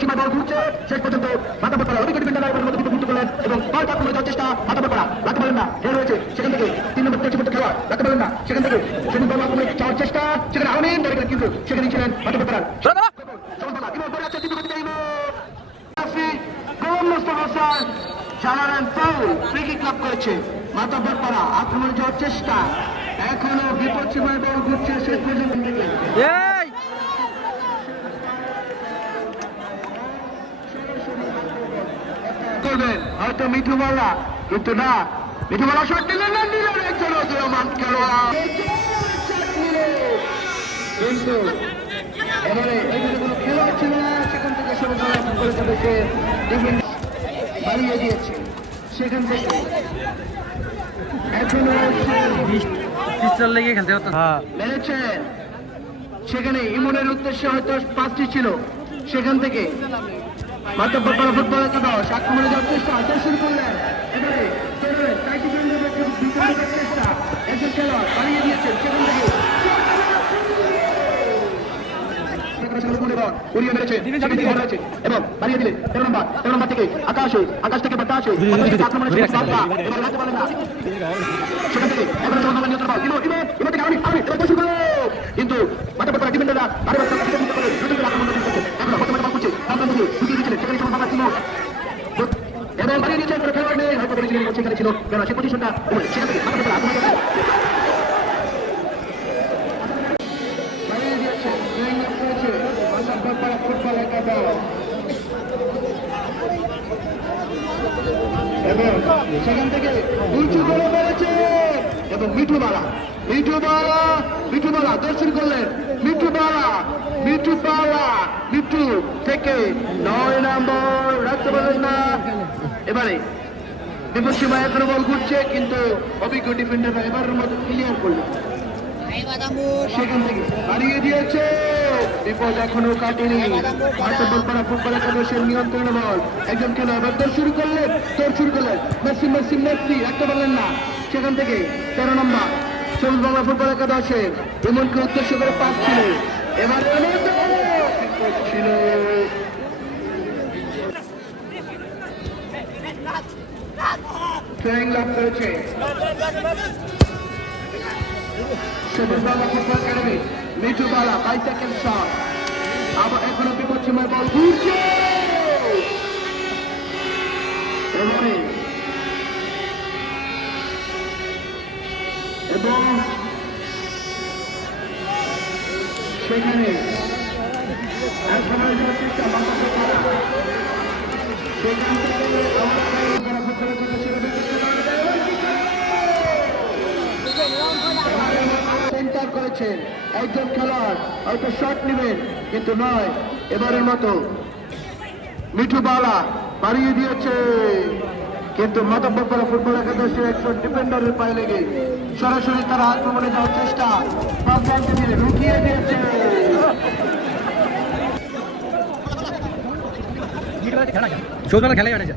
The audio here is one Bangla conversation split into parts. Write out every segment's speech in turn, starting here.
সীমা বল ঘুরছে। শেষ পর্যন্ত মাথা পড়া অভিজ্ঞ ডিফেন্ডার এবার মধ্যে মুক্ত করলেন এবং যাওয়ার চেষ্টা মাথা পড়া রাখতে পারেন না সেখান থেকে তিন নম্বর খেলোয়াড় রাখতে পারেন না। সেখান থেকে সেদিন বল যাওয়ার চেষ্টা। সেখানে আমিন কিন্তু সেখানে ছিলেন মাথা পড়া কিন্তু জানালেন ফাউল ফ্রি কিক লাভ করেছে। মাতাব্বর পাড়া আক্রমণ যাওয়ার চেষ্টা। এখনও বিপদ সীমায় বল ঘুরছে শেষ পর্যন্ত। হয়তো মিঠুমালা কিন্তু না মিঠুমালা শট নিলেন না নিলেন একজন অজয়মান খেলোয়াড় কিন্তু এবারে এখানে কোনো খেলোয়াড় ছিল না সেখান থেকে শুরু করে চলেছে বাড়িয়ে দিয়েছে। সেখান থেকে এখনও পিস্তল লেগে খেলতে হতো। হ্যাঁ। মেরেছেন সেখানে ইমনের উদ্দেশ্যে হয়তো পাঁচটি ছিল। সেখান থেকে মাতব্বর পাড়া ফুটবল একাদশ আক্রমণে যাওয়ার চেষ্টা আচার শুরু করলেন। এবারে পেরোলেন, টাইটি করার চেষ্টা। একজন খেলোয়াড় বাড়িয়ে দিয়েছেন সেখান থেকে। এবং বাড়িয়ে দিলেন তেরো নম্বর তেরো নম্বর থেকে আকাশে আকাশ থেকে বাতাসে। এবার সেখান থেকে এবার চলমান নিয়ন্ত্রণ বল ইমো ইমো ইমো থেকে আমি আমি শুরু করো। কিন্তু মাথা পড়া। ডিফেন্ডাররা বারে তাকে দিতে করে দ্রুত করে আক্রমণ করতে এখন বর্তমানে বল করছে সামনে দিকে ঢুকিয়ে দিচ্ছিলেন সেখানে সময় বাবা ইমো এবং বাড়িয়ে দিচ্ছেন কোনো খেলোয়াড় নেই। হয়তো বলেছিলেন সেখানে ছিল। কেন সে পজিশনটা সেখান থেকে মাথা মাথা পড়া ফুটবল একাদশ। এবং সেখান থেকে উঁচু করে মেরেছে এবং মিঠুবালা মিঠুবালা মিঠুবালা দর্শন করলেন। মিঠুবালা মিঠু থেকে নয় নম্বর, রাখতে পারলেন না। এবারে বিপদ সীমায় এখনও বল ঘুরছে, কিন্তু অভিজ্ঞ ডিফেন্ডাররা এবারের মতো ক্লিয়ার করল। সেখান থেকে বাড়িয়ে দিয়েছে। এখনও বল একজন শুরু করলেন শুরু করলেন রাখতে পারলেন না। সেখান থেকে তেরো নম্বর। সবুজ বাংলা ফুটবল একাদশের এমনকি উদ্দেশ্য করে পাস ছিল। এবার ছিল ট্রেন লাভ করেছে সবুজ Bangla football academy Mithu Bala by second shot আবার এখনও বিপদ সীমায় বল ঘুরছে এবং সেখানে করেছেন একজন খেলোয়াড়, হয়তো শট নেবেন, কিন্তু নয়, এবারের মতো। মিঠু বালা বাড়িয়ে দিয়েছে, কিন্তু মাতব্বর ফুটবল একাদশের একজন ডিফেন্ডারের পায়ে লেগে সরাসরি তারা আক্রমণে যাওয়ার চেষ্টা পাঁচজনকে মিলে ঢুকিয়ে দিয়েছে চৌদ্দ খেলে জানে যা।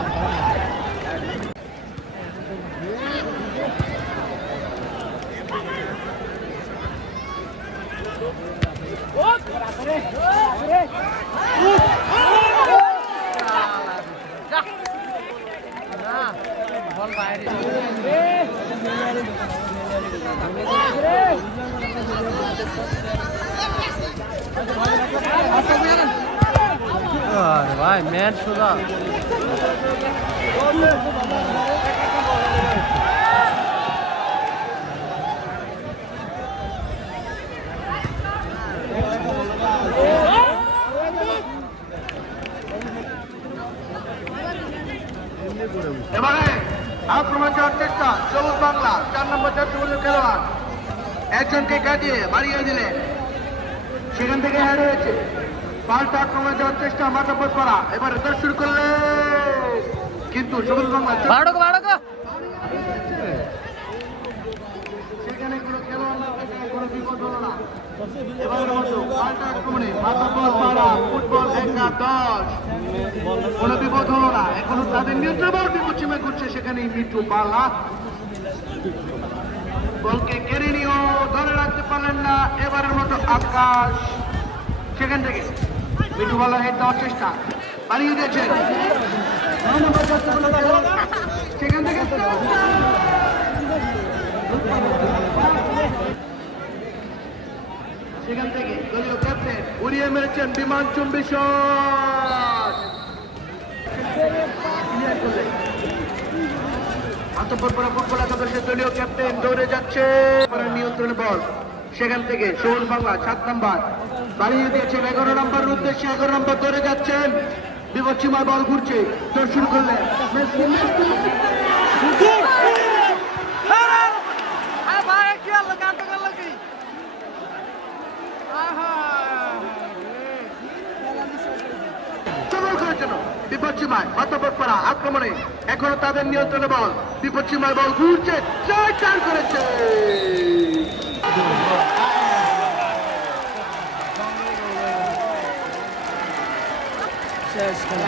ভাই ম্যাচ সোজা। চেষ্টা চার খেলোয়াড়। একজনকে কাটিয়ে বাড়িয়ে দিলেন। সেখান থেকে হ্যাড হয়েছে। পাল্টা আক্রমণ যাওয়ার চেষ্টা মাথা করা। এবারে দশ শুরু করলে কিন্তু সবুজ বাংলা সেখানে কোনো খেলোয়াড় না থাকায় কোনো বিপদ হলো না। এবারের মতো পাল্টা আক্রমণে পথ মারা ফুটবল একাদশ কোনো বিপদ হলো না। এখনও তাদের নিয়ন্ত্রণ বিপচ্ছিমে ঘুরছে সেখানেই মিঠু পালা বলকে কেড়ে নিয়েও ধরে রাখতে পারলেন না। এবারের মতো আকাশ সেখান থেকে। মিঠু পালা হেড দেওয়ার চেষ্টা। বাড়িয়ে দিয়েছেন সেখান থেকে বিমান চুম্বি করলেন ফুটবল একাদশের দলীয় ক্যাপ্টেন দৌড়ে যাচ্ছে। নিয়ন্ত্রণে বল। সেখান থেকে সবুজ বাংলা সাত নাম্বার। বাড়িয়ে দিয়েছেন এগারো নম্বর উদ্দেশ্যে, এগারো নম্বর দৌড়ে যাচ্ছেন। বিপক্ষীমার বল ঘুরছে। দৌড় শুরু করলেন বিপক্ষীমায় আক্রমণে। এখনও তাদের নিয়ন্ত্রণে বল। বিপক্ষীমায় বল ঘুরছে। চার চার করেছে। শেষ খেলা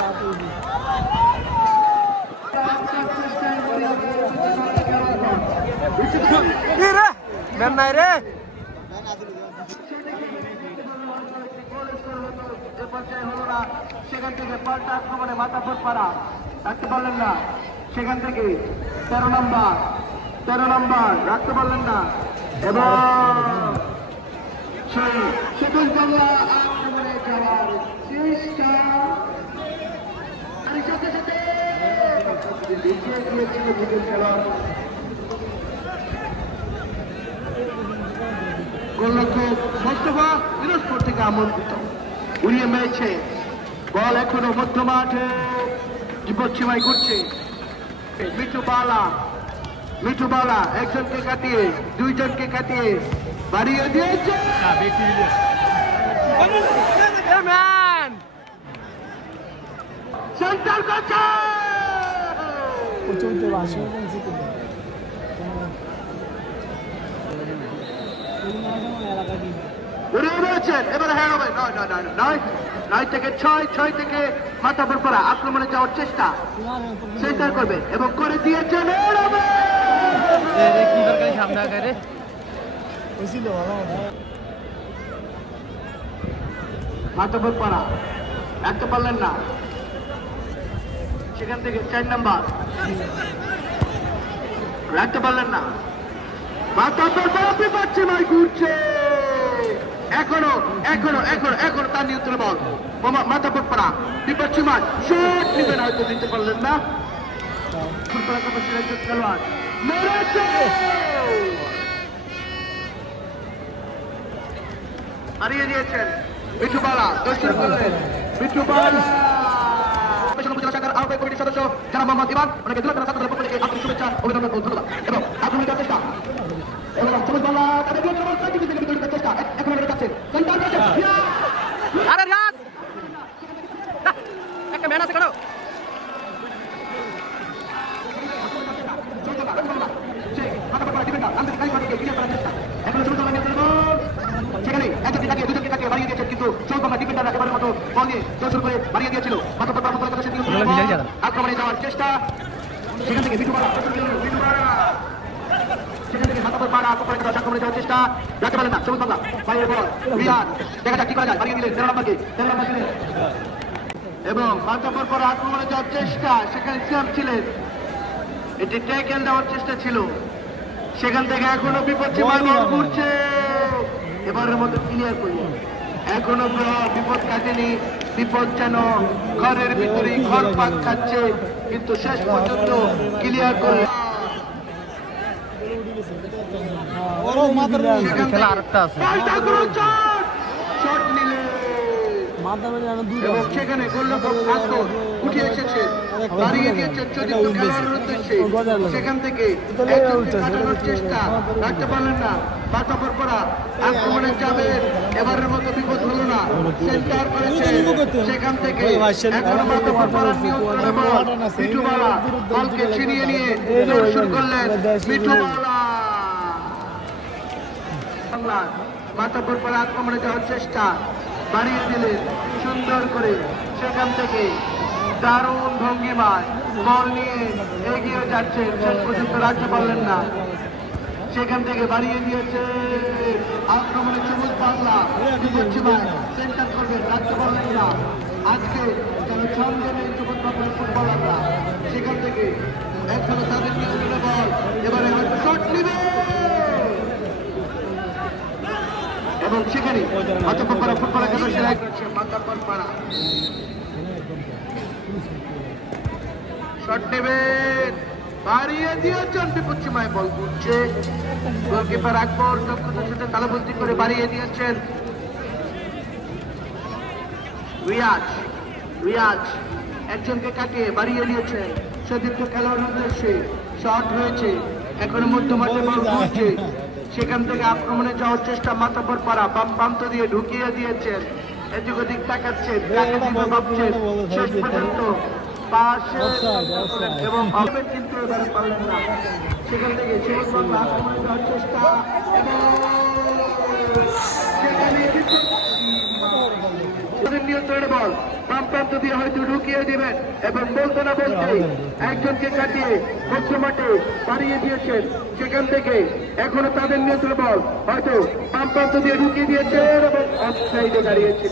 ম্যান নাই রে। সেখান থেকে পাল্টা আক্রমণে মাথা ফুট পারা রাখতে পারলেন না। সেখান থেকে তেরো নম্বর তেরো নম্বর, রাখতে পারলেন না। এবং সেই চেষ্টা। সাথে সাথে খেলোয়াড় গোলরক্ষক মোস্তফা দিনাজপুর থেকে আমন্ত্রিত। উড়িয়ে মেরেছে। বল এখনও মধ্য মাঠে বিপক্ষীমায় ঘুরছে। মিঠু বালা। মিঠু বালা একজনকে কাটিয়ে, দুইজনকে কাটিয়ে বাড়িয়ে দিয়েছে। সেন্টার করছে উড়িয়ে মেরেছেন হ্যাঁ হবে নয় নয় নয় নয় নয় থেকে ছয় ছয় থেকে মাথা পর পড়া আক্রমণে যাওয়ার চেষ্টা সেন্টার করবে এবং করে দিয়েছেন সামনে আগে রে। মাতাপুর পাড়া রাখতে পারলেন না। সেখান থেকে চার নাম্বার। রাখতে পারলেন না। মাতাপুর পাড়া বিপাচ্ছে মাই ঘুরছে। এখনও এখনও এখনও এখনও তার নিয়ন্ত্রণে বল। মাতাপুর পাড়া বিপাচ্ছে মাছ শট নিবেন হয়তো দিতে পারলেন না। খেলোয়াড়। মেরেছে! হারিয়ে দিয়েছেন মিঠুবালা দর্শন করলেন মিঠুবালা আহ্বায়ক কমিটির সদস্য যারা মোহাম্মদ ইমান ওনাকে দুলাকানা ছাত্রদের পক্ষ থেকে আন্তরিক শুভেচ্ছা অভিনন্দন ধন্যবাদ। এবং আধুনিক চেষ্টা এবং সবুজ বাংলা তাদের বিরুদ্ধে এবং রাজনীতি থেকে বিতর্কিত চেষ্টা এখন আমাদের কাছে সেন্টার কাছে আরে রাত একটা ম্যান আছে কেন সেখানে একজনকে তাকে দুজনকে তাকে বাড়িয়ে দিয়েছেন কিন্তু চৌবাংলা ডিফেন্ডার একেবারের মতো বল নিয়ে জোর শুরু করে বাড়িয়ে দিয়েছিল মাত্র পর পর পর আক্রমণে যাওয়ার চেষ্টা সেখান থেকে বিটু বাড়া বিটু বাড়া সেখান থেকে মাথা পর যাওয়ার চেষ্টা। রাখতে পারেন না সবুজ বাংলা বাইরের বল রিয়াদ দেখা যাক কি করা যায়। বাড়িয়ে দিলেন তেরো নম্বরকে তেরো নম্বর এবং মাথা পর পর আক্রমণে যাওয়ার চেষ্টা সেখানে সিয়াম ছিলেন। এটি ট্যাকেল দেওয়ার চেষ্টা ছিল। সেখান থেকে এখনও বিপদ সীমায় ঘুরছে। এবারের মতো ক্লিয়ার করল এখনও বিপদ কাটেনি। বিপদ যেন ঘরের ভিতরেই ঘর পাক খাচ্ছে। কিন্তু শেষ পর্যন্ত ক্লিয়ার করল খেলা আরেকটা আছে। সেখানে উঠে এসেছে। দাঁড়িয়ে দিয়েছেন চরিত্র সেখান থেকে চেষ্টা রাখতে পারলেন না বাতাবর করা আক্রমণে যাবে এবারের মতো বিপদ হলো না। সেন্টার করেছে। সেখান থেকে এখনও বাতাবর করার মিঠুবালা বলকে ছিনিয়ে নিয়ে দর্শন করলেন মিঠুবালা। বাংলা মাতাপুর পরে আক্রমণে যাওয়ার চেষ্টা বাড়িয়ে দিলেন সুন্দর করে। সেখান থেকে দারুণ ভঙ্গিমায় বল নিয়ে এগিয়ে যাচ্ছে শেষ পর্যন্ত রাখতে পারলেন না। সেখান থেকে বাড়িয়ে দিয়েছে। আক্রমণে সবুজ বিপক্ষীমায় সেন্টার করবেন রাখতে পারলেন না আজকে যারা ছন্দে সবুজ বাংলার ফুটবলাররা সেখান থেকে এখনও তাদের নিয়ন্ত্রণে বল এবারে শট নিবে। এবং সেখানে মাতাপাড়া ফুটবল একাদশের এক রয়েছে মাতাপাড়া শট নেবেন বাড়িয়ে দিয়েছেন বল গোলকিপার আকবর দক্ষতার সাথে তালাবন্দি করে বাড়িয়ে দিয়েছেন। রিয়াজ রিয়াজ, একজনকে কাটিয়ে বাড়িয়ে দিয়েছেন খেলোয়াড় উদ্দেশ্যে শট হয়েছে। এখন মধ্যমাঠে বল সেখান থেকে আক্রমণে যাওয়ার চেষ্টা মাথাপর পাড়া বাম প্রান্ত দিয়ে ঢুকিয়ে দিয়েছেন। এদিক ওদিক তাকাচ্ছেন কাকে ভাবছেন শেষ পর্যন্ত পাশে এবং কিন্তু এবারে পারলেন না সেখান থেকে সবুজ বাংলা আক্রমণে যাওয়ার চেষ্টা এবং সেখানে তাদের নিয়ন্ত্রণে বল বাম দিয়ে হয়তো ঢুকিয়ে দিবেন এবং বলতে না বলতে একজনকে কাটিয়ে মধ্য মাঠে বাড়িয়ে দিয়েছেন সেখান থেকে এখনও তাদের নিয়ন্ত্রণে বল হয়তো বাম প্রান্ত দিয়ে ঢুকিয়ে দিয়েছেন এবং অফ সাইডে দাঁড়িয়েছিল